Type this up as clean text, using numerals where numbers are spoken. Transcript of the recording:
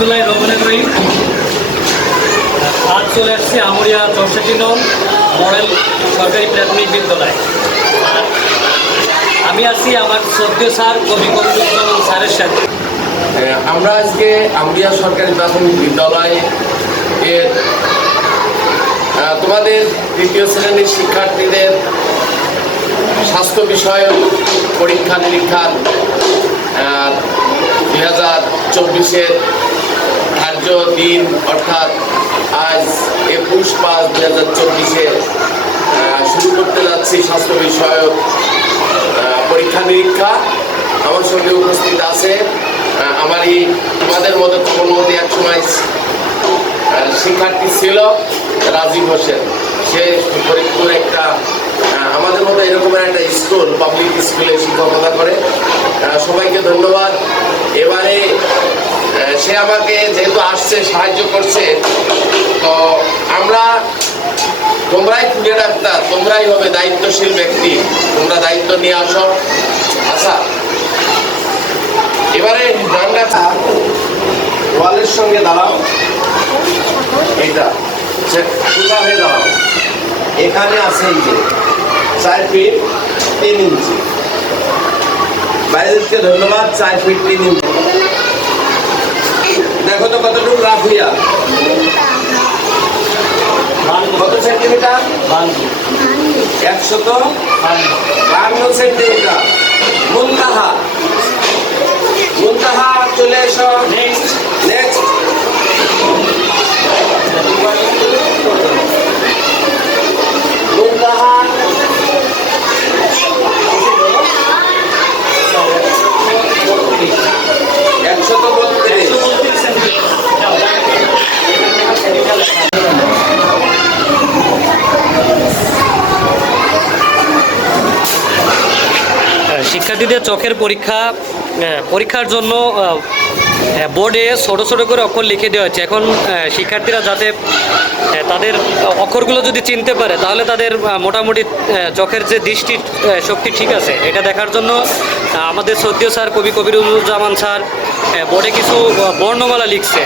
বিসমুল্লাহির রহমানির রহিম। আজ চলে আসছি আমরিয়া ৬৪ নং মডেল সরকারি প্রাথমিক বিদ্যালয়। আর আমি আছি আমার শ্রদ্ধেয় স্যার কবি কবিরুজ্জামান স্যারের সাথে। আমরা আজকে আমরিয়া সরকারি প্রাথমিক বিদ্যালয় এর তোমাদের তৃতীয় শ্রেণীর শিক্ষার্থীদের স্বাস্থ্য বিষয়ক পরীক্ষা নিরীক্ষার 2024-এর ধার্য দিন অর্থাৎ আজ 21/5/2024-এ শুরু করতে যাচ্ছি স্বাস্থ্য বিষয়ক পরীক্ষা নিরীক্ষা। আমার সঙ্গে উপস্থিত আছে আমারই তোমাদের মতো কমলমতি এক সময় শিক্ষার্থী ছিল রাজীব হোসেন। সে ফরিদপুর একটা আমাদের মতো এরকমের একটা স্কুল পাবলিক স্কুলে শিক্ষকতা করে। সবাইকে ধন্যবাদ। এবারে সে আমাকে যেহেতু আসছে সাহায্য করছে, তো আমরা তোমরাই খুঁজে ডাক্তার, তোমরাই হবে দায়িত্বশীল ব্যক্তি, তোমরা দায়িত্ব নিয়ে আসো। আচ্ছা, এবারে ডান্ডাটা ওয়ালের সঙ্গে দাঁড়াও, এটা সোজা হয়ে দাঁড়াও। এখানে আছে এই যে 4 ফিট 3 ইঞ্চি। বাইরেকে ধন্যবাদ। 4 ফিট 3 ইঞ্চি। দেখো তো কতটুকু রাফ হইয়া, কত সেন্টিমিটার? 152 সেন্টিমিটার। মুনতাহা চলে এসো। নেক্সট মুনতাহা 132 শিক্ষার্থীদের চোখের পরীক্ষার জন্য বোর্ডে ছোটো ছোটো করে অক্ষর লিখে দেওয়া হচ্ছে। এখন শিক্ষার্থীরা যাতে তাদের অক্ষরগুলো যদি চিনতে পারে, তাহলে তাদের মোটামুটি চোখের যে দৃষ্টি শক্তি ঠিক আছে এটা দেখার জন্য আমাদের শ্রদ্ধেয় স্যার কবি কবিরুজ্জামান স্যার বোর্ডে কিছু বর্ণমালা লিখছে।